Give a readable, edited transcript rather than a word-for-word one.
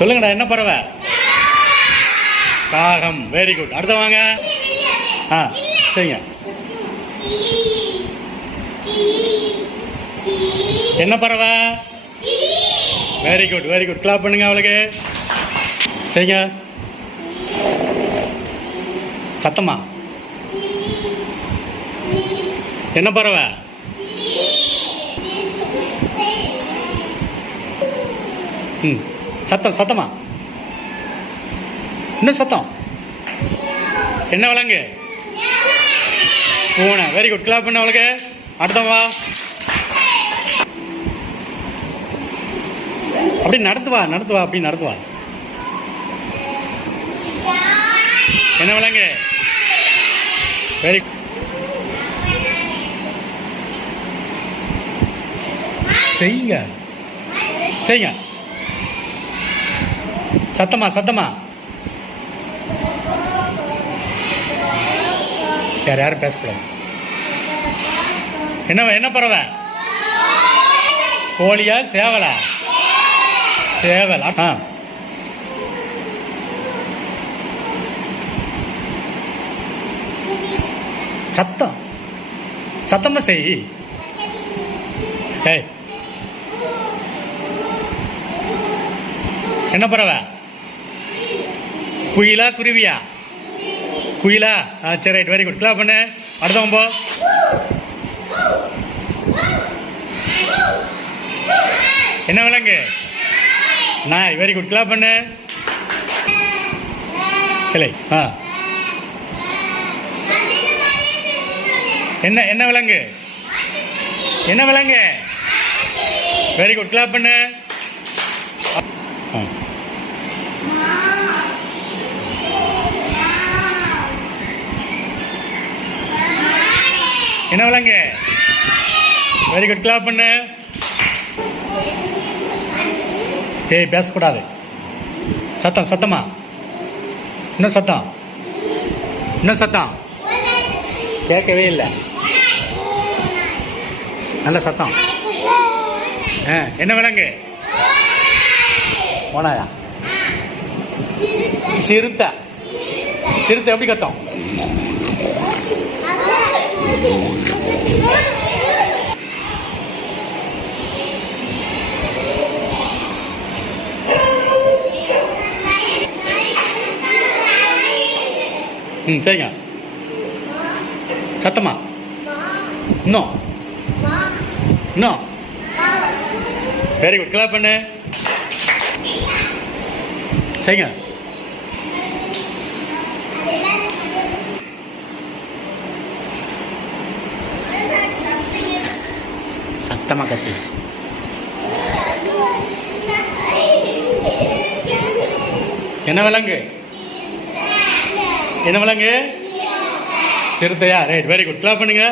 சொல்லுங்கடா, என்ன பறவை? காகம். Very good. அடுத்த வாங்க. ஆ சரிங்க. என்ன பறவை? Very good, very good. Clap பண்ணுங்க அவளுக்கு. சரிங்க. சத்தமா? என்ன பறவை? ம் சத்தம், சத்தமா? இன்னும் சத்தம். என்ன விலங்கு? பூனை. Very good. கிளாப் பண்ண அவளுக்கு. அடுத்தவா. அப்படி நடத்து வா, நடத்து வா, அப்படி நடத்து வா. என்ன விலங்கு? வெரி செய்யுங்க, செய்யுங்க. சத்தமா, சத்தமா? யாரும் பேசக்கூடாது. என்ன என்ன பறவை? கோழியா சேவலா? சேவல். ஆ சத்தம், சத்தமா செய். ஏய் என்ன பறவை? குயிலா குருவியா? குயிலா? ஆ சரி, ரைட். Very good. கிளாப் பண்ணு. அடுத்தவன் போ. என்ன விலங்கு? நாய். Very good. கிளாப் பண்ணு. இல்லை. ஆ என்ன என்ன விலங்கு? என்ன விலங்கு? Very good. கிளாப் பண்ணு. என்ன விலங்கு? Very good. கிளாப் பண்ணு. ஏய் பேசக்கூடாது. சத்தம், சத்தமா? இன்னும் சத்தம், இன்னும் சத்தம். கேட்கவே இல்லை. நல்ல சத்தம். என்ன விலங்கு? ஓனாயா? சிறுத்தை. சிறுத்தை எப்படி கத்தம்? ம் சரிங்க. சத்தமா? இன்னும் இன்னும். Very good. கிளாப் பண்ணு. சரிங்க. சத்தமா கத்தி. என்ன விலங்கு? என்ன விலங்கு? சிறுத்தையா? ரைட். Very good. கிளாப் பண்ணுங்க.